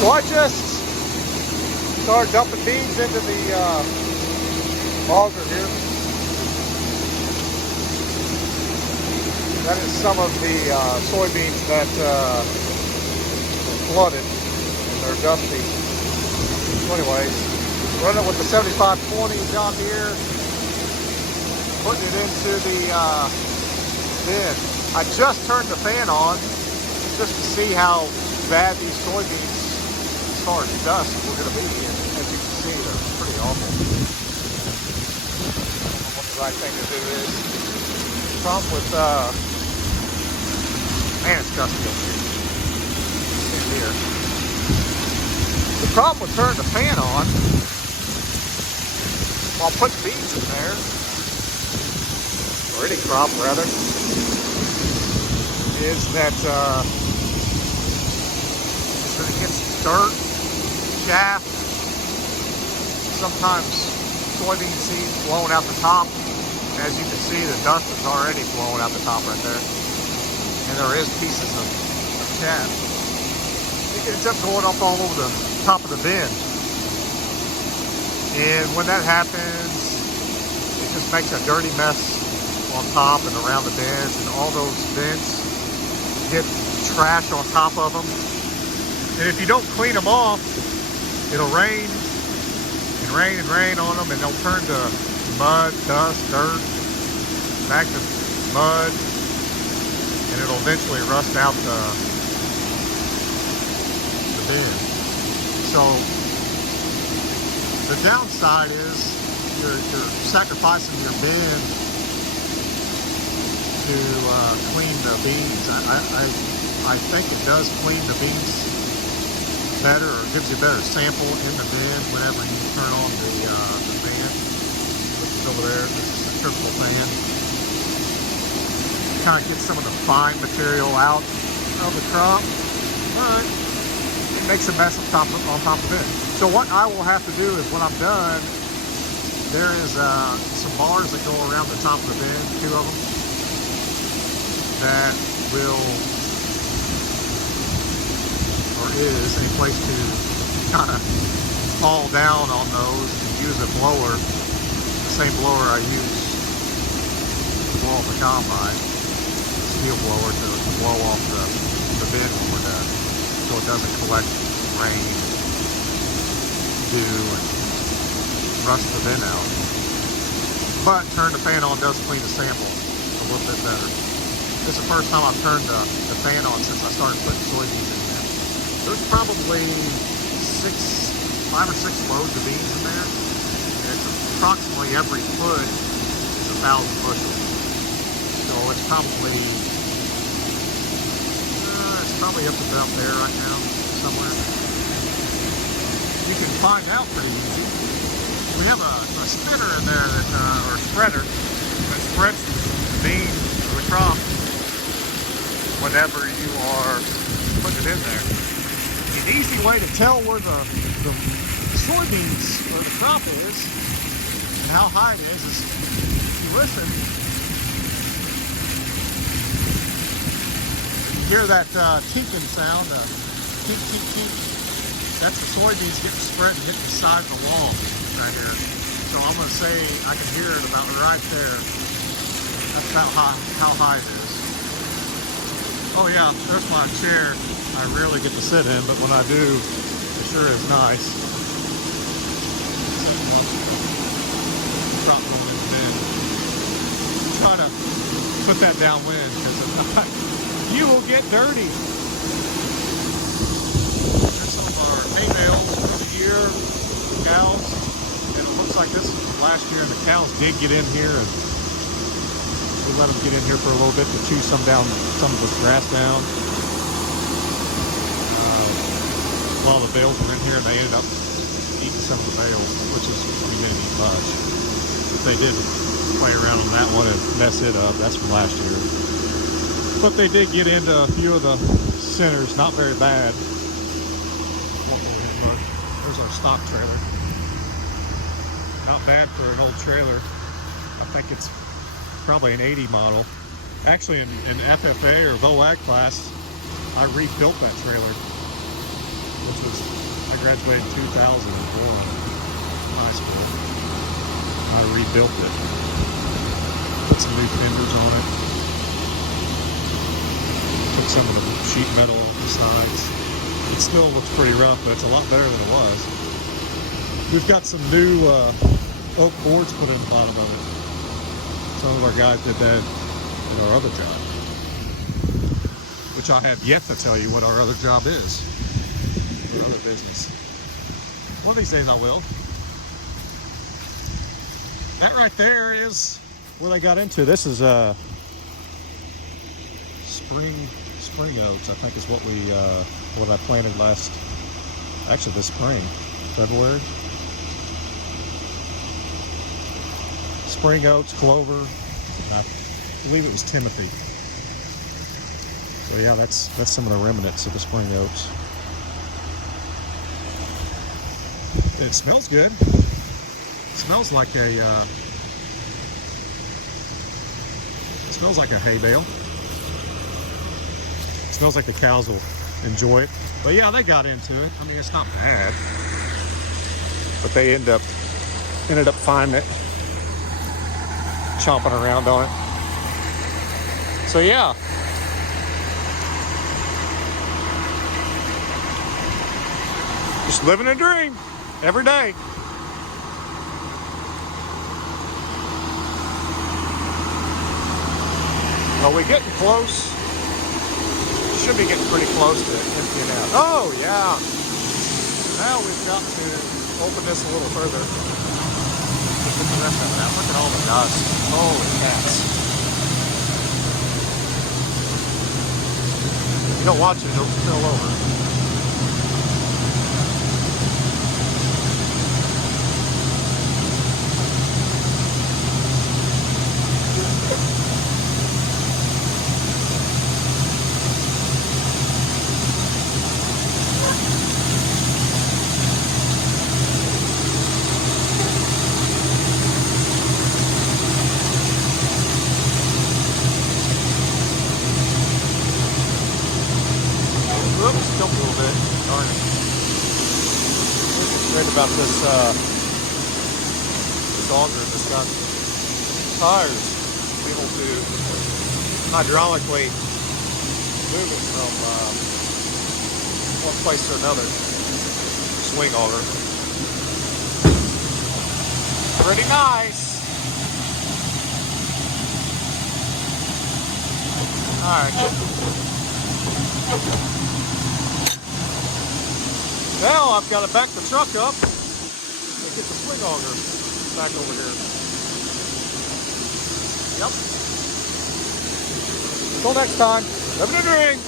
So I just started dumping beans into the auger here. That is some of the soybeans that were flooded and they're dusty. So anyways, running with the 7520 John Deere, putting it into the bin. I just turned the fan on just to see how bad these soybeans as far as dust were going to be, and as you can see, they're pretty awful. I don't know what the right thing to do is. The problem with, man, it's dusty over here. See here. The problem with turning the fan on while putting beans in there, or any crop rather, is that it gets dirt, chaff, sometimes soybean seeds blowing out the top. And as you can see, the dust is already blowing out the top right there. And there is pieces of chaff. It ends up going up all over the top of the bin. And when that happens, it just makes a dirty mess on top and around the bins, and all those vents get trash on top of them. And if you don't clean them off, it'll rain and rain and rain on them, and they'll turn to mud, dust, dirt, back to mud, and it'll eventually rust out the bin. So the downside is you're sacrificing your bin to clean the beans. I think it does clean the beans better, or gives you a better sample in the bin whenever you turn on the fan, which is over there. This is the triple fan. Kind of gets some of the fine material out of the crop, but it makes a mess on top of the bin. So what I will have to do is, when I'm done, there is some bars that go around the top of the bin, 2 of them, that will, or is, a place to kind of fall down on those and use a blower, the same blower I use to blow off the combine, steel blower to blow off the bin when we're done, so it doesn't collect rain, dew, and rust the bin out. But turn the fan on does clean the sample a little bit better. This is the first time I've turned the fan on since I started putting soybeans in there. There's probably 5 or 6 loads of beans in there. And it's approximately every foot is 1,000 bushels. So it's probably up to about there right now, somewhere. You can find out pretty easy. We have a spinner in there that, or spreader, that spreads the beans or the crop whenever you are putting it in there. An easy way to tell where the soybeans or the crop is and how high it is if you listen, you hear that tinkling sound, tink, tink, tink. That's the soybeans getting spread and hitting the side of the wall right here. So I'm going to say I can hear it about right there. That's about how high it is. Oh yeah, there's my chair I rarely get to sit in, but when I do, it sure is nice. Drop one in the bin. Try to put that downwind, because if not, you will get dirty. There's some of our hay bales for the year, cows, and it looks like this was from last year, and the cows did get in here, and we let them get in here for a little bit to chew some of the grass down. While the bales were in here, and they ended up eating some of the bales, which is, they didn't eat much. But they did play around on that one and mess it up. That's from last year. But they did get into a few of the centers, not very bad. There's our stock trailer. Not bad for an old trailer. I think it's probably an 80 model. Actually, in FFA or VOAG class, I rebuilt that trailer which was, I graduated in 2001 high school. I rebuilt it. Put some new fenders on it. Took some of the sheet metal off the sides. It still looks pretty rough, but it's a lot better than it was. We've got some new oak boards put in the bottom of it. Some of our guys did that in our other job, which I have yet to tell you what our other job is, our other business. One of these days I will. That right there is where they got into. This is spring oats, I think is what I planted actually this spring, February. Spring oats, clover, I believe it was Timothy. So yeah, that's some of the remnants of the spring oats. It smells good. It smells like a hay bale. It smells like the cows will enjoy it. But yeah, they got into it. I mean, it's not bad. But they ended up finding it, chomping around on it. So yeah. Just living a dream every day. Well, we're getting close. Should be getting pretty close to emptying out. Oh, yeah. Now we've got to open this a little further. Just get the rest of it out. Look at all the dust. Holy cats. If you don't watch it, it'll spill over. Oops, jumped a little bit. Darn it. What's great about this auger? It's got tires to be able to hydraulically move it from one place to another. Swing auger. Pretty nice. Alright. Now I've got to back the truck up and get the swing auger back over here. Yep. Until next time, living a dream.